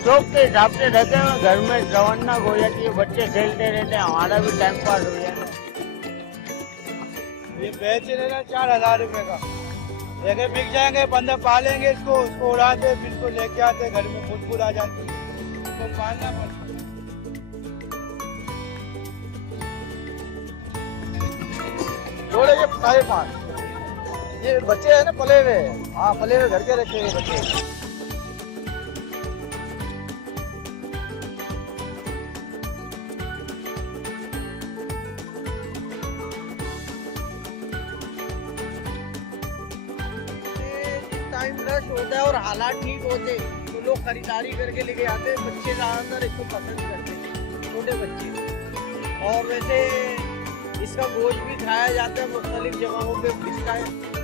शौक के हिसाब से रहते हैं, घर में रवन्नक हो जाती है, बच्चे खेलते रहते हैं, हमारा भी टाइम पास हो जाता है। ये बेच रहे ना 4,000 रुपए का, जगह बिक जाएंगे, बंदे पालेंगे इसको, उसको उड़ाते फिर इसको लेके आते, घर में फुटफुट आ जाती है, इसको पालना पड़ता है। जोड़े ये 5.5, ये बच्चे है ना पले हुए। हाँ, पले हुए घर के रखे हुए बच्चे। टाइम रश होता है और हालात ठीक होते तो लोग खरीदारी करके लेके आते हैं। बच्चे ज़्यादातर इसको पसंद करते हैं, छोटे बच्चे। और वैसे इसका गोश्त भी खाया जाता है, मुख्तलिफ जगहों पे बिकता है।